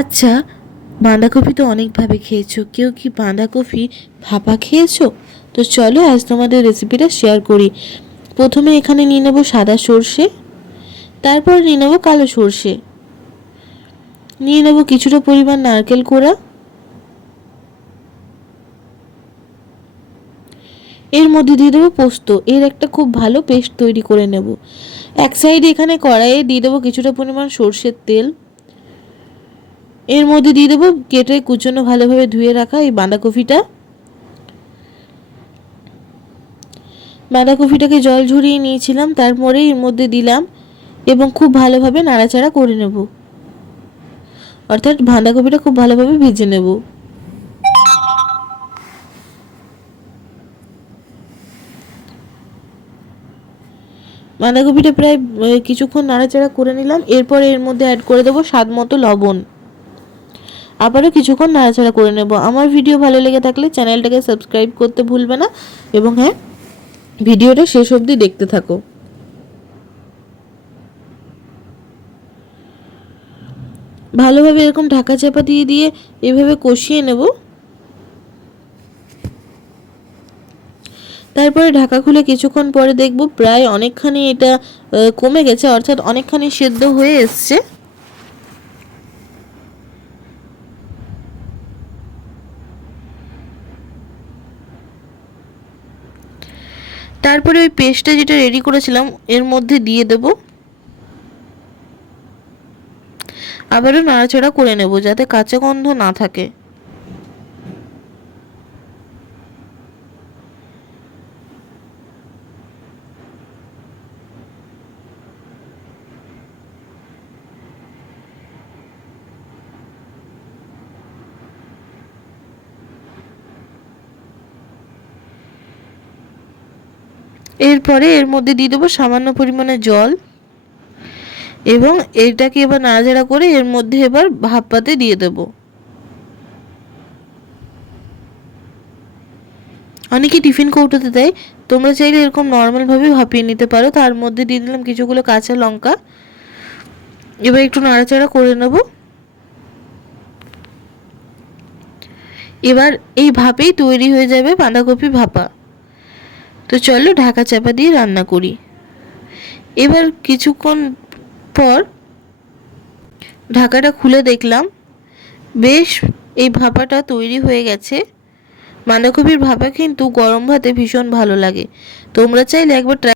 আচ্ছা বাঁধাকপি তো অনেকভাবে খেয়েছো। কেউ কি বাঁধাকপি ভাপা খেয়েছো? তো চলো, আজ তোমাদের রেসিপিটা শেয়ার করি। প্রথমে এখানে নিয়ে নেব সাদা সর্ষে, তারপর নিয়ে নেব কালো সর্ষে। নিয়ে নেব কিছুটা পরিমাণ নারকেল কোড়া। এর মধ্যে দিয়ে দেবো পোস্ত। এর একটা খুব ভালো পেস্ট তৈরি করে নেব। এক সাইডে এখানে কড়াইয়ে দিয়ে দেবো কিছুটা পরিমাণ সর্ষের তেল। এর মধ্যে দিয়ে দেবো কেটে কুচনো ভালোভাবে ধুয়ে রাখা এই বাঁধাকপিটা। বাঁধাকপিটাকে জল ঝরিয়ে নিয়েছিলাম, তারপরে এর মধ্যে দিলাম এবং খুব ভালোভাবে নাড়াচাড়া করে নেব। অর্থাৎ বাঁধাকপিটা খুব ভালোভাবে ভেজে নেব। বাঁধাকপিটা প্রায় কিছুক্ষণ নাড়াচাড়া করে নিলাম। এরপর এর মধ্যে অ্যাড করে দেবো স্বাদ মতো লবণ। আবারও কিছুক্ষণ নাড়াচাড়া করে নেব। আমার ভিডিও ভালো লেগে থাকলে চ্যানেলটাকে সাবস্ক্রাইব করতে ভুলবে না এবং হ্যাঁ ভিডিওটা শেষ অবধি দেখতে থাকো। ভালোভাবে এরকম ঢাকা চাপা দিয়ে দিয়ে এভাবে কষিয়ে নেব। তারপরে ঢাকা খুলে কিছুক্ষণ পরে দেখব প্রায় অনেকখানি এটা কমে গেছে, অর্থাৎ অনেকখানি সেদ্ধ হয়ে এসছে। তারপরে ওই পেস্টটা যেটা রেডি করেছিলাম, এর মধ্যে দিয়ে দেব। আবারও নাড়াচাড়া করে নেব, যাতে কাঁচা গন্ধ না থাকে। এরপরে এর মধ্যে দিয়ে দেবো সামান্য পরিমাণে জল এবং এটাকে এবার নাড়াচাড়া করে এর মধ্যে এবার ভাপ পাতে দিয়ে দেব। অনেকে টিফিন কৌটোতে দেয়, তোমরা চাইলে এরকম নর্মালভাবে ভাপিয়ে নিতে পারো। তার মধ্যে দিয়ে দিলাম কিছুগুলো কাঁচা লঙ্কা। এবার একটু নাড়াচাড়া করে নেব। এবার এই ভাপেই তৈরি হয়ে যাবে বাঁধাকপি ভাপা। তো চলো ঢাকা চাপা দিয়ে রান্না করি। এবার কিছুক্ষণ পর ঢাকাটা খুলে দেখলাম, বেশ এই ভাপাটা তৈরি হয়ে গেছে। বাঁধাকপির ভাপা কিন্তু গরম ভাতে ভীষণ ভালো লাগে। তোমরা চাইলে একবার ট্রাই